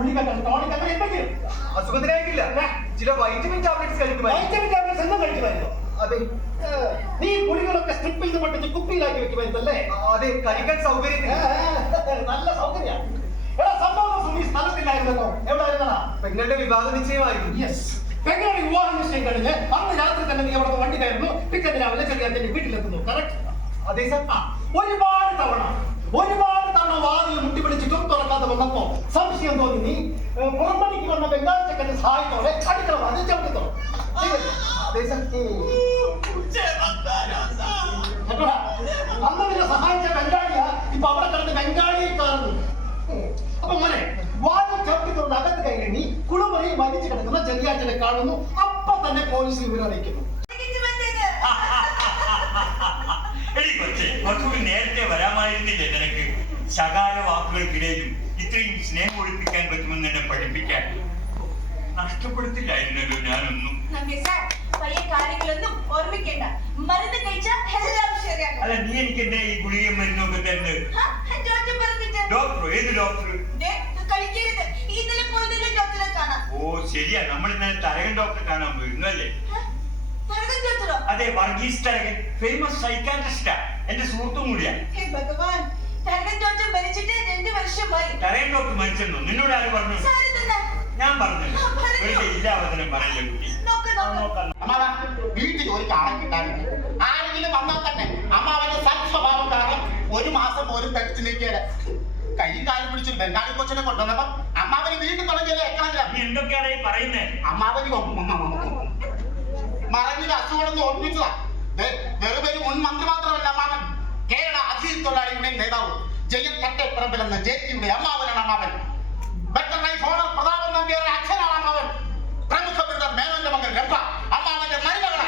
ഗുളിക ടോണിക് അങ്ങനെ എന്തെങ്കിലും അസുഖത്തിനായിട്ടില്ല ചില വൈറ്റമിൻ ടാബ്ലറ്റ്സ് കഴിക്കുമായിരുന്നു വൈറ്റമിൻ ടാബ്ലറ്റ്സ് എന്നും കഴിക്കുമായിരുന്നു. അതെ. നീ ഗുളികളൊക്കെ സ്ട്രിപ്പ് ചെയ്ത് പൊട്ടിച്ച് കുപ്പിയിലാക്കി വെക്കുമായിരുന്നല്ലേ? അതെ. കഴിക്കാൻ സൗകര്യത്തിന് നല്ല എടാ സംഭവം ഈ സ്ഥലത്തില്ലായിരുന്നല്ലോ. എവിടെ ആയിരുന്നടാ പെങ്ങളുടെ വിവാഹ നിശ്ചയമായിരുന്നു. യെസ് പെങ്ങളുടെ വിവാഹ നിശ്ചയം കഴിഞ്ഞ് അന്ന് രാത്രി തന്നെ നീ അവിടെ വണ്ടി കയറുന്നു. പിറ്റേന്ന് രാവിലെ ചെറിയാച്ചന്റെ വീട്ടിലെത്തുന്നു. കറക്റ്റ് അതെ സർ ആ, ഒരുപാട് തവണ ഒരുപാട് തവണ വാതിൽ മുട്ടി പിടിച്ചിട്ടും തുറക്കാതെ വന്നപ്പോ സംശയം തോന്നി. നീ ഏ, പുറംപണിക്ക് വന്ന ബംഗാൾ ചെക്കന്റെ സഹായത്തോടെ അടുക്കള വാതിൽ ചവിട്ടി അന്ന് നിന്നെ സഹായിച്ച ബംഗാളിയാ ഇപ്പൊ അവിടെ കിടന്ന് ബംഗാളി കാണുന്നു അപ്പൊ മോനെ വാതിൽ ചവിട്ടിത്തോണ്ട് അകത്ത് നീ കുളിമുറിയിൽ വലിച്ചു കിടക്കുന്ന ചെറിയാച്ചനെ കാണുന്നു. അപ്പൊ തന്നെ പോലീസിൽ വിവരം അറിയിക്കുന്നു എടി കൊച്ചെ കുറച്ചുകൂടി നേരത്തെ വരാമായിരുന്നില്ലേ നിനക്ക് ശകാര വാക്കുകൾക്കിടയിലും ഇത്രയും സ്നേഹം ഒളിപ്പിക്കാൻ പറ്റുമെന്ന് എന്നെ പഠിപ്പിക്കാൻ. നഷ്ടപ്പെടുത്തില്ലായിരുന്നല്ലോ ഞാനൊന്നും. അല്ല നീ എനിക്ക് എന്താ ഈ ഗുളിക മരുന്നൊക്കെ തരുന്നത്? ഡോക്ടർ ഏത് ഡോക്ടർ ഓ ശരിയാ. നമ്മൾ ഇന്നലെ തരകൻ ഡോക്ടറെ കാണാൻ പോയിരുന്നു അല്ലേ? അതെ വർഗീസ് തരകൻ. ഫേമസ് സൈക്കാട്രിസ്റ്റാ എന്റെ സുഹൃത്തും കൂടിയാ. ഭഗവാൻ. മരിച്ചിട്ട് രണ്ട് വർഷമായി. മരിച്ചെന്നോ നിന്നോട് ആര് പറഞ്ഞു? ഞാൻ പറഞ്ഞു. വെറുതെ കുട്ടി. നോക്ക് നോക്ക്. നോക്കാം. വീട്ടിൽ ഒരു കിട്ടാനില്ല. ആരെങ്കിലും വന്നാൽ തന്നെ അമ്മാവന്റെ സൽസ്വഭാവം കാരണം ഒരു മാസം പോലും തടിച്ചു നീക്കിയത് കൈയും കാലും പിടിച്ചൊരു ബംഗാളി കൊച്ചിനെ കൊണ്ടുവന്നപ്പം അമ്മാവന് വീട്ടിൽ തുടങ്ങിയല്ലേ എക്കണില്ല നീ എന്തൊക്കെയാണ് ഈ പറയുന്നേ? അമ്മാവന് മറഞ്ഞൊരു അസുഖം ഓർമ്മിച്ചതാ ദേ, വെറും ഒരു മുൻ മന്ത്രി മാത്രമല്ല അമ്മാവൻ. കേരള അതിഥി തൊഴിലാളിയുടെ നേതാവ് ജയൻ തട്ടേപ്പറമ്പിലെന്ന ജേറ്റിയുടെ അമ്മാവനാണ് ഫോണർ പ്രതാപൻ നമ്പിയുടെ അച്ഛനാണ് അമ്മാവൻ പ്രമുഖ ബിരുദർ മേനോന്റെ മകൻ ഗർഭ അമ്മാവന്റെ മരുമകളാണ്.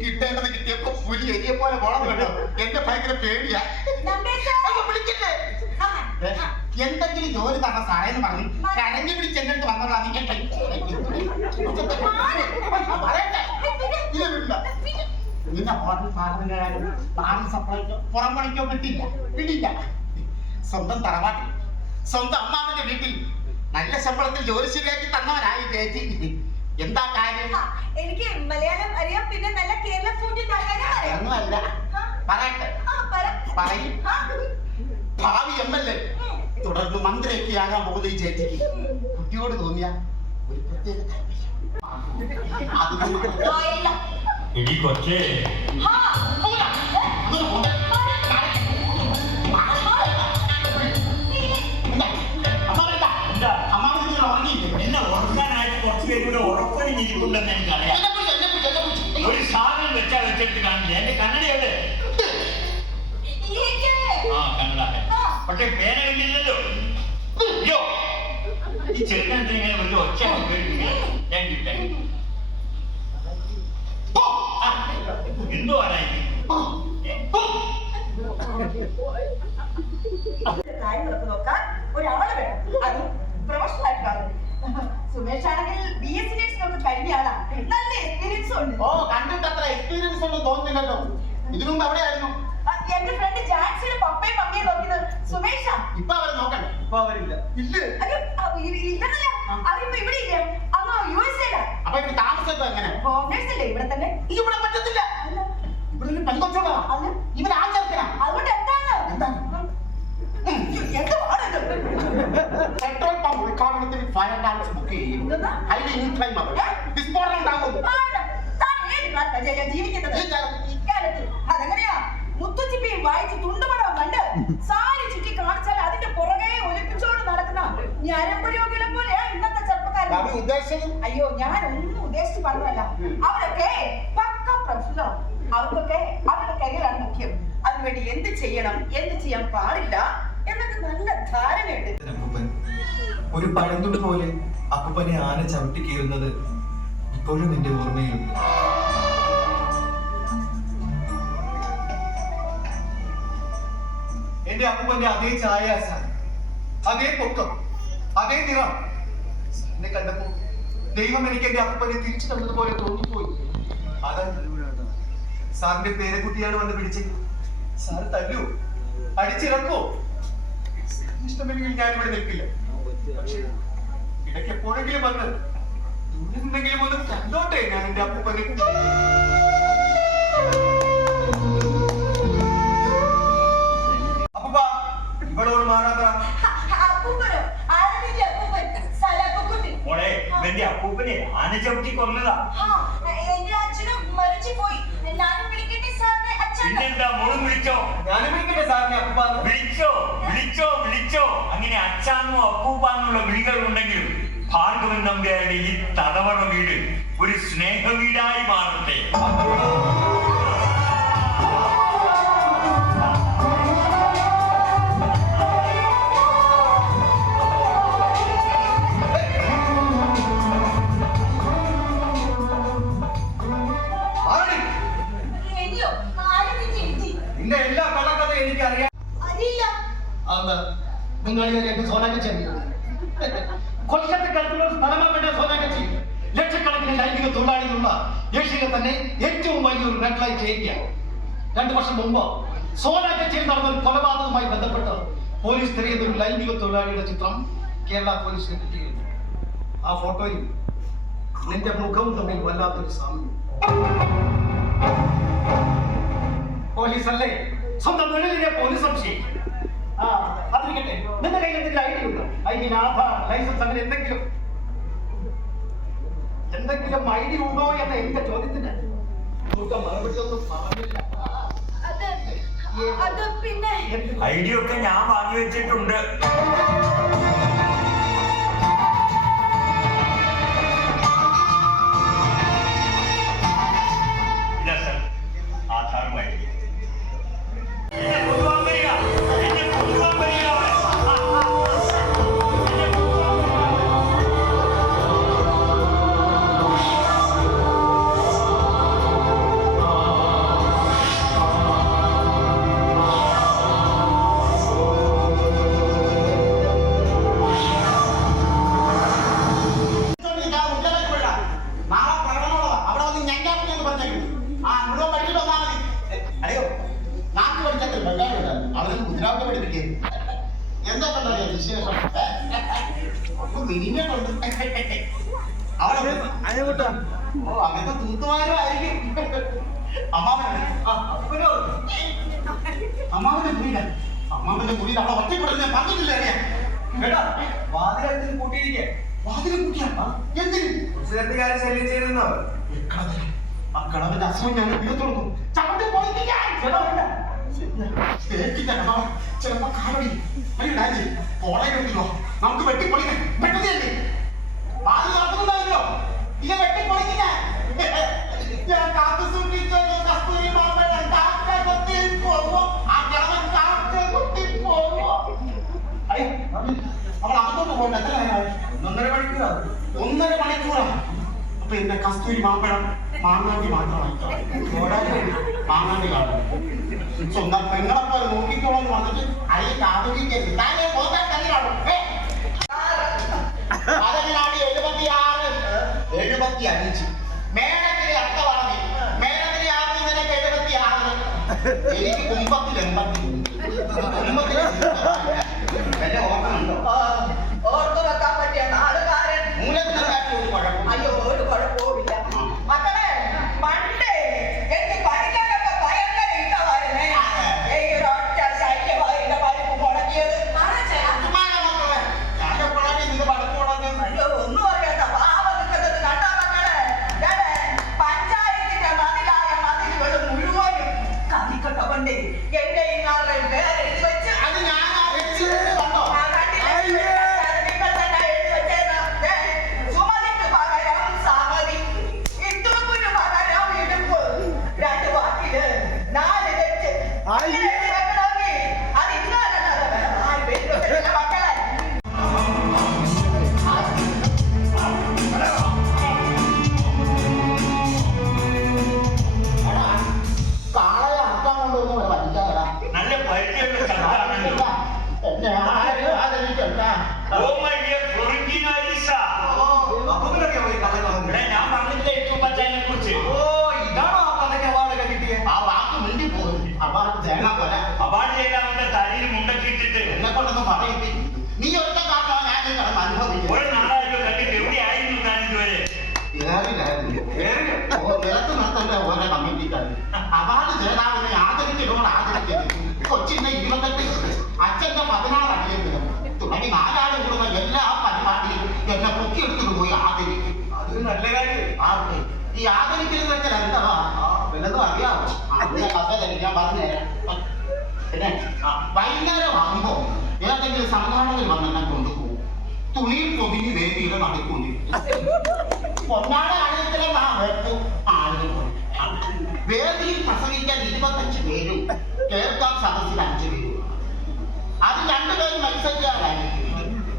കിട്ടേണ്ടത് കിട്ടിയപ്പോ പുലി എരിയെ പോലെ പോണം കേട്ടോ എന്റെ ഭയങ്കര പേടിയാ വിളിക്കട്ടെ. എന്തെങ്കിലും ജോലി തന്ന സാറേ എന്ന് പറഞ്ഞു കരഞ്ഞു പിടിച്ച് എന്റെ അടുത്ത് വന്നോളാം നീ കേട്ടോ നിന്നെ ഹോട്ടൽ സാധനം കാര്യം പാലും സപ്ലൈക്കോ പുറം പണിക്കോ കിട്ടില്ല കിട്ടില്ല സ്വന്തം തറവാട്ടിൽ സ്വന്തം അമ്മാവന്റെ വീട്ടിൽ നല്ല ശമ്പളത്തിൽ ജോലി ശരിയാക്കി തന്നവനായി ചേച്ചി. എന്താ കാര്യം? എനിക്ക് മലയാളം അറിയാം പിന്നെ നല്ല കേരള ഫുഡ് ഉണ്ടാക്കാനും അറിയാം. ഒന്നുമല്ല. പറയട്ടെ. പറയും. ഭാവി എം എൽ എ തുടർന്ന് മന്ത്രിയൊക്കെ ആകാൻ പോകുന്ന ഈ ചേച്ചിക്ക്. കുട്ടിയോട് തോന്നിയ ഒരു പ്രത്യേക താല്പര്യം. എടി കൊച്ചേ. ഒരു സാധനം വെച്ചാ വെച്ചിട്ട് കാണില്ല? എന്റെ കണ്ണട എവിടെ? ആ കണ്ണട. പക്ഷെ പേന കണ്ടില്ലല്ലോ അയ്യോ. ഈ ചെറുക്കൻ ഒച്ച കേട്ടിരിക്കുന്നത് എന്തോ ആരായി പോ. പോ. കാര്യങ്ങളൊക്കെ നോക്കാൻ ഒരാൾ വേണം അതും പ്രൊഫഷണൽ ആയിട്ടുള്ള ആൾ. സുമേഷ് ആണെങ്കിൽ ബി എസ് നേഴ്സിനൊക്കെ കഴിഞ്ഞ ആളാ നല്ല എക്സ്പീരിയൻസും ഉണ്ട് ഓ കണ്ടിട്ട് അത്ര എക്സ്പീരിയൻസ് ഒന്നും തോന്നുന്നില്ലല്ലോ ഇതിനു അവിടെ ആയിരുന്നു എന്റെ ഫ്രണ്ട് ജാൻസിയുടെ പപ്പയും മമ്മിയും നോക്കിയത് സുമേഷാ ഇപ്പൊ അവർ നോക്കണ്ട ഇപ്പൊ അവരില്ല ഇല്ല ഇല്ലെന്നല്ല അവരിപ്പോ ഇവിടെ ഇല്ലേ യു എസ് അപ്പൊ ഇവിടെ താമസിച്ചപ്പോ എങ്ങനെ? ഹോം നേഴ്സ് അല്ലേ ഇവിടെ തന്നെ? ഇവിടെ പറ്റത്തില്ല. ഇവിടെ പെൺകൊച്ചുള്ളതാ അല്ല. ഇവൻ ആ ചേർക്കനാ അതുകൊണ്ട് എന്താണ്? എന്താണ്? പെട്രോൾ പമ്പ് ഉദ്ഘാടനത്തിന് ഫയർ ഡാൻസ് ബുക്ക് ചെയ്യും. എന്തെന്നാ? അതിന് ഇൻഫ്ലൈമബിൾ ഉദ്ദേശിച്ചത്? അയ്യോ ഞാൻ ഒന്നും ഉദ്ദേശിച്ച് പറഞ്ഞതല്ല. അവരൊക്കെ പക്ക പ്രൊഫഷണൽ അവർക്കൊക്കെ അവരുടെ കരിയറാണ് മുഖ്യം. അതിനുവേണ്ടി എന്ത് ചെയ്യണം എന്ത് ചെയ്യാൻ പാടില്ല എന്നൊക്കെ നല്ല ധാരണയുണ്ട്. ഒരു പഴന്തുണ്ട് പോലെ അപ്പനെ ആന ചവിട്ടി കീറുന്നത് ഇപ്പോഴും എന്റെ ഓർമ്മയിലുണ്ട്. എന്റെ അപ്പൂപ്പന്റെ അതേ ചായ അതേ പൊക്കം അതേ നിറം എന്നെ കണ്ടപ്പോ ദൈവം എനിക്ക് എന്റെ അപ്പനെ തിരിച്ചു തന്നതുപോലെ തോന്നിപ്പോയി. അതാ സാറിന്റെ പേരക്കുട്ടിയാണ് വന്ന് പിടിച്ചത് സാർ തല്ലു അടിച്ചിറക്കോ ഇഷ്ടമെങ്കിൽ ഞാൻ ഇവിടെ നിൽക്കില്ല. പക്ഷേ ഇടയ്ക്ക് എപ്പോഴെങ്കിലും വന്ന് ദൂരെ നിന്നെങ്കിലും ഒന്ന് കണ്ടോട്ടെ ഞാൻ എന്റെ അപ്പനെ അപ്പൊ ഇവളോട് മാറാൻ അപ്പൂപ്പനെ ആന ചവിട്ടി കൊന്നതാ വിളിക്കട്ടെ പിന്നെന്താ മോളും വിളിച്ചോ? ഞാനും വിളിക്കട്ടെ സാറിനെ അപ്പൂപ്പ വിളിച്ചോ വിളിച്ചോ വിളിച്ചോ. അങ്ങനെ അച്ചാന്നോ അപ്പൂപ്പാന്നുള്ള വിളികൾ ഉണ്ടെങ്കിലും ഭാർഗവൻ നമ്പ്യാരുടെ ഈ തടവറ വീട് ഒരു സ്നേഹ വീടായി മാറട്ടെ ബംഗാളികാരിയായിട്ട് സോനാക്കച്ചി അറിയാം കൊൽക്കത്തക്കടുത്തുള്ള ഒരു സ്ഥലമാണ് വേണ്ട സോനാക്കച്ചി ലക്ഷക്കണക്കിന് ലൈംഗിക തൊഴിലാളികളുള്ള ഏഷ്യയിലെ തന്നെ ഏറ്റവും വലിയൊരു റെഡ് ലൈറ്റ് ഏരിയ. രണ്ടു വർഷം മുമ്പ് സോനാക്കച്ചിയിൽ നടന്ന ഒരു കൊലപാതകവുമായി ബന്ധപ്പെട്ട് പോലീസ് തിരയുന്ന ഒരു ലൈംഗിക തൊഴിലാളിയുടെ ചിത്രം കേരള പോലീസിന് കിട്ടിയിരുന്നു. ആ ഫോട്ടോയിൽ നിന്റെ മുഖവും തമ്മിൽ വല്ലാത്തൊരു സാമ്യം. പോലീസ് അല്ലേ സ്വന്തം നിഴലിനെ പോലീസ് സംശയിക്കും. ആ അതിരിക്കട്ടെ. നിന്റെ കയ്യിൽ എന്തെങ്കിലും ഐഡിയ ഉണ്ടോ? ഐ മീൻ ആധാർ ലൈസൻസ് അങ്ങനെ എന്തെങ്കിലും? എന്തെങ്കിലും ഐഡിയ ഉണ്ടോ എന്ന എന്റെ ചോദ്യത്തിന് മറുപടി ഒന്നും പറഞ്ഞില്ല. ഐ ഡി ഒക്കെ ഞാൻ വാങ്ങി വെച്ചിട്ടുണ്ട്. അമ്മാവനാണ്. അമ്മാവന്റെ മുറിയില അമ്മാവന്റെ മുറിയിൽ അവിടെ ഒറ്റപ്പെടുന്ന പറഞ്ഞിട്ടില്ല അറിയാം കേട്ടാ വാതിലടുത്ത് കൂട്ടിയിരിക്കേ വാതിലും കുട്ടിയാ എന്തിന് പ്രസിഡന്റുകാരെ ശല്യം ചെയ്തെന്നോ. ആ കളവന്റെ അസുഖം ഞാൻ തീർത്തുകൊടുക്കും. ചവിട്ടി പൊളിപ്പിക്കാൻ. കേക്കില്ല കളവൻ. ചിലപ്പോ കാര്യം ചെയ്യ്. കോളേജിലോട്ട് വാ. നമുക്ക് വെട്ടിപ്പൊളിക്കാം. വെട്ടുകയല്ലേ? വാതിൽ തുറക്കുന്നുണ്ടാവില്ലല്ലോ. ഇല്ല, വെട്ടിപ്പൊളിക്കില്ല. ഞാൻ പോകണ്ട എത്ര നേരമായി ഒന്നൊന്നര മണിക്കൂറാ ഒന്നര മണിക്കൂറാണ്. അപ്പൊ എന്റെ കസ്തൂരി മാമ്പഴം മാങ്ങാണ്ടി മാത്രമായി മാങ്ങാണ്ടി കാണും. സ്വന്തം പെങ്ങളെപ്പോലെ നോക്കിക്കോളാം എന്ന് പറഞ്ഞിട്ട് അയ്യ കാതുകിക്കരുത് താനെ പോകാൻ തന്നെയാണോ അതെങ്ങനാണ് എഴുപത്തിയാറ്. എഴുപത്തി അഞ്ച് മേടത്തിലെ അർത്ഥമാണ് മേടത്തിലെ ആറ് നിനക്ക് എഴുപത്തി ആറ് എനിക്ക് കുമ്പത്തിൽ എൺപത്തി കുംഭത്തിൽ പറയിപ്പിക്കും നീ ഒറ്റ കാട്ടോ ഞാൻ കടന്ന് അനുഭവിക്കും ഒരു നാളായിട്ട് കണ്ടിട്ട് എവിടെയായിരുന്നു താൻ ഇതുവരെ? നിലത്ത് നിർത്തല്ല ഓരോ കമ്മിറ്റിക്കാർ അവാർഡ് ജേതാവിനെ ആദരിക്കുന്നതുകൊണ്ട് ആദരിക്കരുത് കൊച്ചിന്റെ ഇരുപത്തെട്ട് അച്ഛന്റെ പതിനാറ് അടിയന്തരം. തുടങ്ങി നാലാൾ കൂടുന്ന എല്ലാ പരിപാടിയിലും എന്നെ പൊക്കിയെടുത്തിട്ട് പോയി ആദരിക്കും. അത് നല്ല കാര്യം. ആർക്ക്? ഈ ആദരിക്കുന്നതൊക്കെ എന്താ വല്ലതും അറിയാമോ അതിന്റെ കഥ ഞാൻ പറഞ്ഞു പിന്നെ വൈകുന്നേരം ആകുമ്പോ ഏതെങ്കിലും സംഘാടകർ വന്നെന്നെ കൊണ്ടുപോകും. തുണിയിൽ പൊതിഞ്ഞ് വേദിയുടെ നടുക്കൊണ്ടിരിക്കും പൊന്നാട ആളുകൾ വേദിയിൽ പ്രസംഗിക്കാൻ ഇരുപത്തഞ്ച് പേരും കേൾക്കാൻ സദസ്സിൽ അഞ്ചു പേരും. അത് രണ്ടുപേരും മത്സരിക്കാറായിരിക്കും.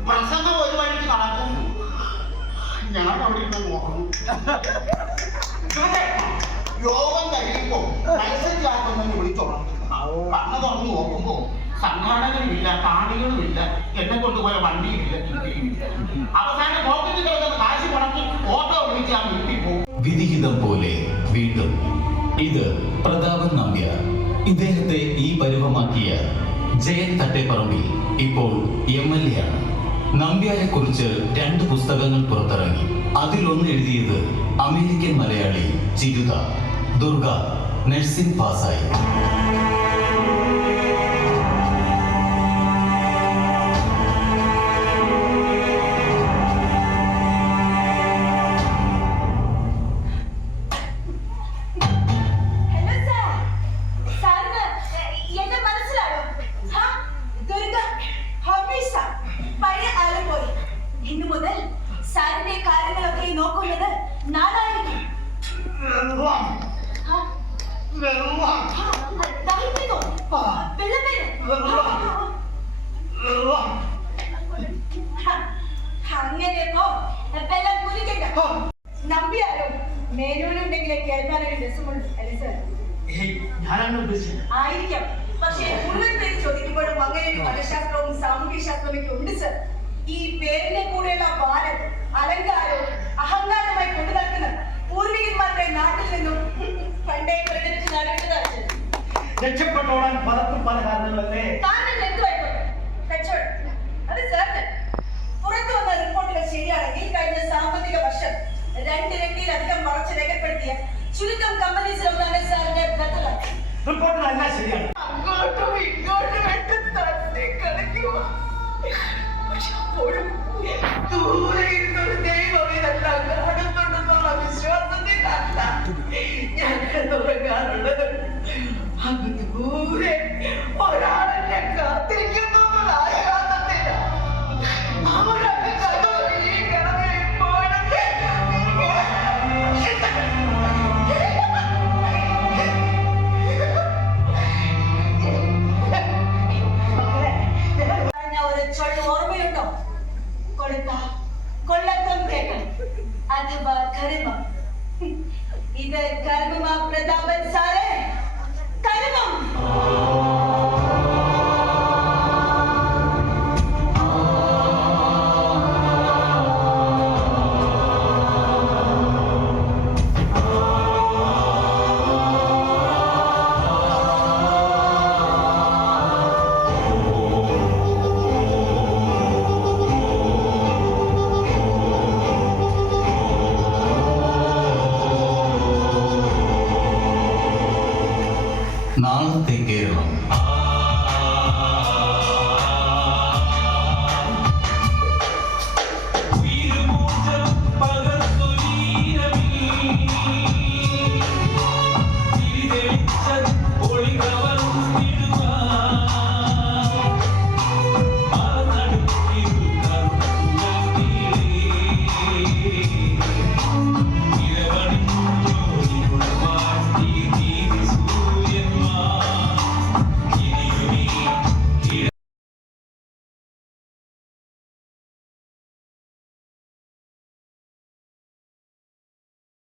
പ്രസംഗം ഒരു വഴിക്ക് നടക്കും. ഞാൻ അവിടെ ഇരുന്ന് നോക്കുന്നു യോഗം കഴിയുമ്പോ മത്സരിക്കാർക്കൊന്നും വിളിച്ചോളാം കണ്ണു തുറന്നു നോക്കുമ്പോ സംഘാടകരുമില്ല കാണികളുമില്ല എന്നെ കൊണ്ടുപോയ വണ്ടിയുമില്ല. അവസാനം പോക്കറ്റ് കിടക്കുന്ന കാശ് മുടക്കി ഓട്ടോ വിളിച്ച് ആ വീട്ടിൽ പോകും വിധിഹിതം പോലെ വീണ്ടും ഇത് പ്രതാപൻ നമ്പ്യാർ. ഇദ്ദേഹത്തെ ഈ പരുവമാക്കിയ ജയൻ തട്ടേപ്പറമ്പിൽ ഇപ്പോൾ എം എൽ എ ആണ്. നമ്പ്യാരെ കുറിച്ച് രണ്ട് പുസ്തകങ്ങൾ പുറത്തിറങ്ങി. അതിലൊന്ന് എഴുതിയത് അമേരിക്കൻ മലയാളി ചിരുത. ദുർഗ നഴ്സിംഗ് പാസായി കാര്യങ്ങളൊക്കെ നോക്കുന്നത് നാനായിരിക്കും ഹാ, ഹാ, ദാഹിക്കുന്നോ? വെള്ളം അങ്ങനെയപ്പോ വെള്ളം. കുലിക്കണ്ട നമ്പിയാരോ മേനോനുണ്ടെങ്കിലേ കേൾക്കാനൊരു രസമുള്ളൂ അല്ലേ സാർ? ആയിരിക്കാം. പക്ഷേ മുഴുവൻ പേര് ചോദിക്കുമ്പോഴും അങ്ങനെ ഒരു മനഃശാസ്ത്രവും സാമൂഹ്യ ശാസ്ത്രവും ഒക്കെ ഉണ്ട് സർ. ഈ പേരിന്റെ രക്ഷപ്പെട്ടോടാൻ പലർക്കും പല കാരണങ്ങളല്ലേ? കാരണം എന്തുമായിക്കോട്ടെ കച്ചവടം. അത് സാറിന് പുറത്തു വന്ന റിപ്പോർട്ടുകൾ ശരിയാണെങ്കിൽ കഴിഞ്ഞ സാമ്പത്തിക വർഷം രണ്ടിരട്ടിയിലധികം വളർച്ച രേഖപ്പെടുത്തിയ ചുരുക്കം കമ്പനീസിലൊന്നാണ് സാറിന്റെ ബത്തല റിപ്പോർട്ടുകളെല്ലാം ശരിയാണ്. അങ്ങോട്ടും ഇങ്ങോട്ടും ഒക്കെ തട്ടി കളിക്കുക പക്ഷെ അപ്പോഴും ദൂരെ ഇരുന്നൊരു ദൈവം ഇതെല്ലാം. കാണുന്നുണ്ടെന്നുള്ള വിശ്വാസത്തിലല്ല ഞാൻ ദൂരെ ഒരാളെന്നെ കാത്തിരിക്കുന്നു